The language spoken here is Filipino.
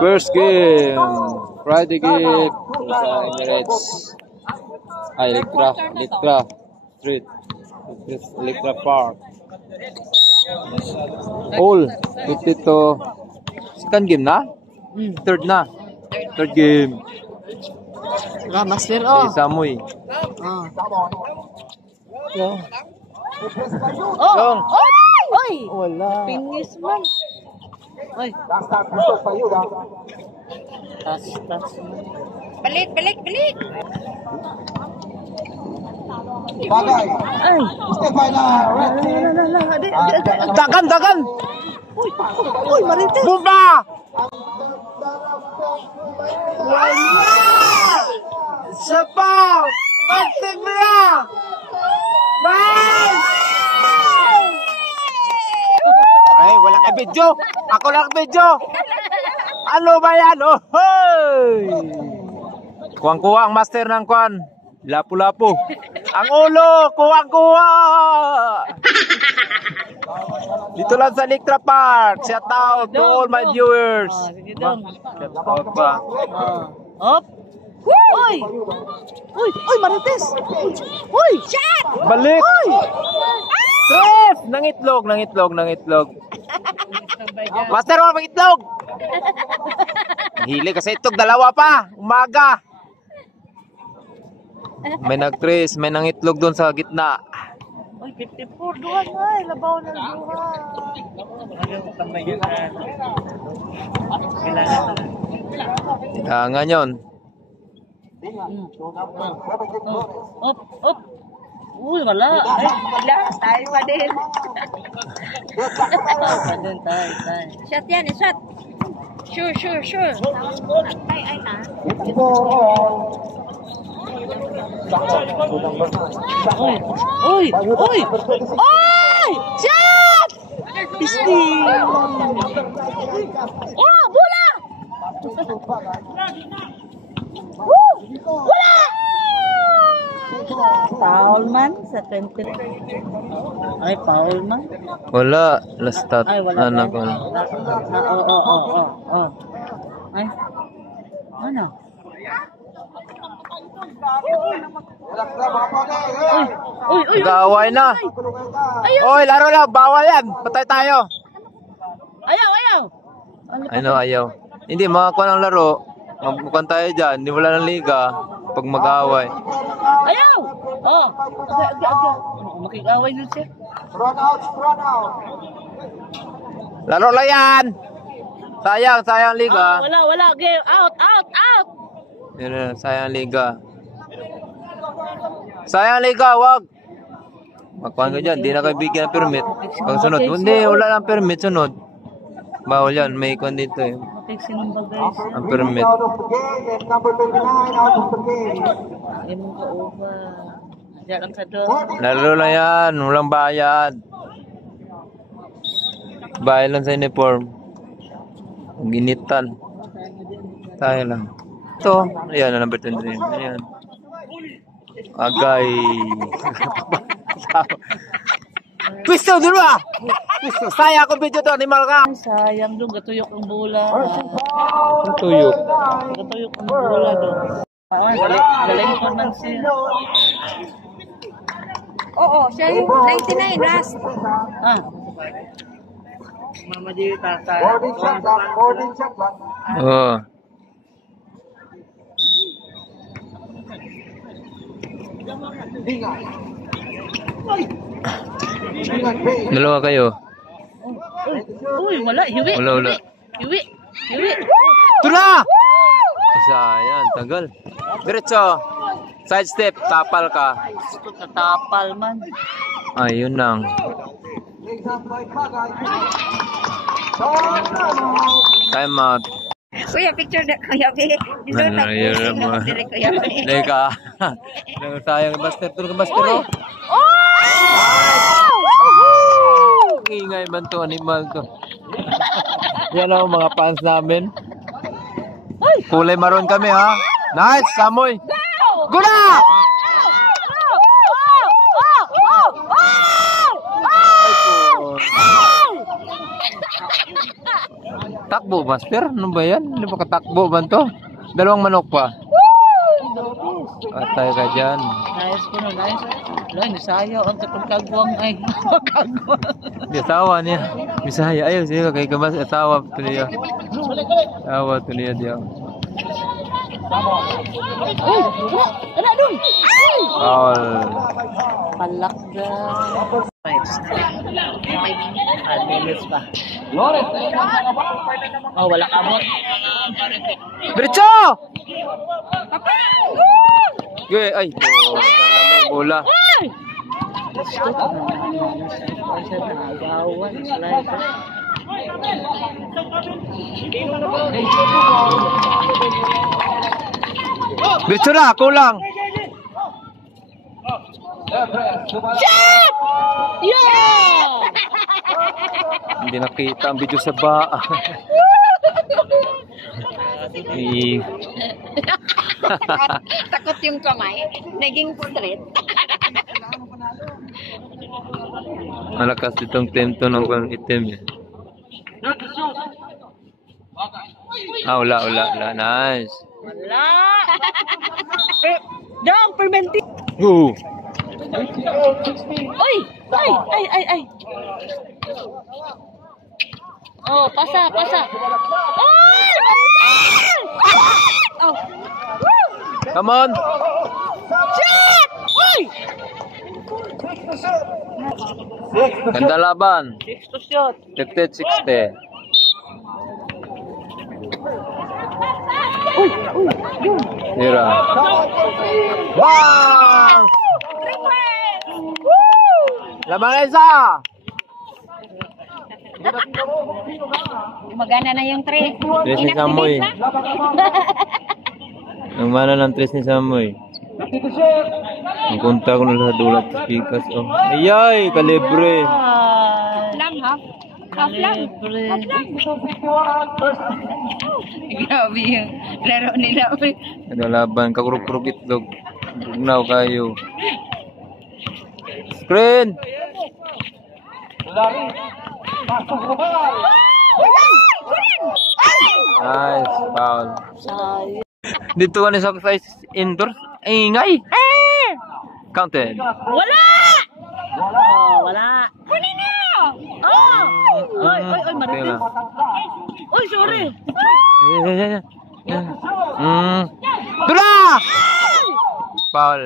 First game, Friday game sa Emirates. Electra Street, Electra Park. All 52. Second game na? Third na. Third game. Master oh. Samoy. Oh. Oy. Wala. Pingis man. Oy. Tas. Balik. Bagay. Ay. Stefan na. Dagan. Uy, marites. Bumba! Sapaw! Pagtibra! Nice! Ay, wala kay video. Ako lang video. Ano ba yan? Oh, hey! Kuwang-kuwa ang master ng kuwan. Lapu-lapu. Ang ulo, kuwang-kuwa. Dito lang sa Electra Park. Shout out to all my viewers. Shout out pa. Hop. Uy, marites. Uy, shot. Balik. Uy. Tres! Nangitlog. Master, wala pang itlog. Hili kasi itlog, dalawa pa. Umaga. May nag-tres, may nangitlog doon sa gitna. Uy, 54 duhan ay, labaw na duha. Kailangan yun. Up. Uy, wala. Ay, wala. Tayo pa din. Tayo. Shot yan, shot. Sure. Ay na. Uy! Shot! Pisti! Oh, bola! Wala! Foul man sa 20. Ay, foul man. Wala. Last start. Ay, wala. Anak ko. Oh. Ay. Ano? Uy. Nag-aaway na. Oy, laro lang. Bawal yan. Patay tayo. Ayaw. Ano, ayaw. Hindi, makakuha ng laro. Magbukan tayo dyan. Hindi wala ng liga. Pag mag-aaway. Ayaw! Oh, aga. Makikaway nun siya. Run out. Laro lang yan. Sayang liga. Wala. Game. Out. Yan, sayang liga. Wag. Magkuhan ka dyan. Di na kayo bigyan ng permit. Pag sunod. Hindi, wala lang permit. Sunod. Bawal yan. May kuhan dito eh. Fixing ng bagay siya. Ang permit. Out of the game and number 29 out of the game. Ay mong ka-over. Diyan lang sa doon. Laro lang yan. Walang bayad. Bayad lang sa uniform. Ang ginitan. Tayo lang. Ito. Ayan na number 23. Ayan. Agay. Pwisto, dulu ah! Pwisto. Saya ako video to. Animal ka. Sayang doon. Gatuyok ang bola. Ang tuyok. Gatuyok ang bola doon. Galing ko man siya. Oo, siya yung 99 last. Mama G, tata. Boarding shot lang. Oo. Dalawa kayo. Uy, wala. Hiwi. Hiwi. Ito na! Sayang, tagal. Diretso. Side step, tapal ka. Katapal man. Ayun lang. Time out. Kuya, picture na Kuya B. Ayun mo. Leka. Sayang, Master. Tulog ka, Master. Ingay man to, animal to. Yan ang mga fans namin. Kulay maroon kami ha. Nice, Samoy. Go na! Takbo, master? Ano ba yan? Hindi pa katakbo ba to? Dalawang manok pa. Patay ka dyan. Nice ko no, nice. Loy, nasayo ang takong kagwang ay. Kagwang. Asawa niya. Bisaya. Ayaw siya. Kaya kabas asawa ito niya. Asawa ito niya diya. Ano dun? All. Palak na. 5 minutes pa. Oh, wala ka mo. Diretso! Gue, ay. Bola. Diretso na, kulang. Yeah! Hindi nakita ang video sa ba. Takot yung kamay. Naging straight. Malakas itong tempo ng kung itim. Wala. Nice. Wala. Dong, permenti. Oy! Ay! Oh, pasa. Oy! Oh. Come on. Shit! Oy! Ganda laban. 6 to shot. 50-60. Mira. Wow! Lamang isa. Magana na yung tres. Tres ni Samoy. Ang mana ng tres ni Samoy. Ang kunta ko na sa dulat pikas. Oh. Ayay, kalibre. Lang, ha? Half lang. Grabe yung laro nila. Ada laban kakuruk-kuruk itlog. Bugnaw kayo. Screen. Nice, foul. Dito ka ni sa size indoor. Ingay. Counted. Wala! Oh, wala. Kunin na! Oh! Oy, Okay marites. na. Oy, sorry. Dula! Foul.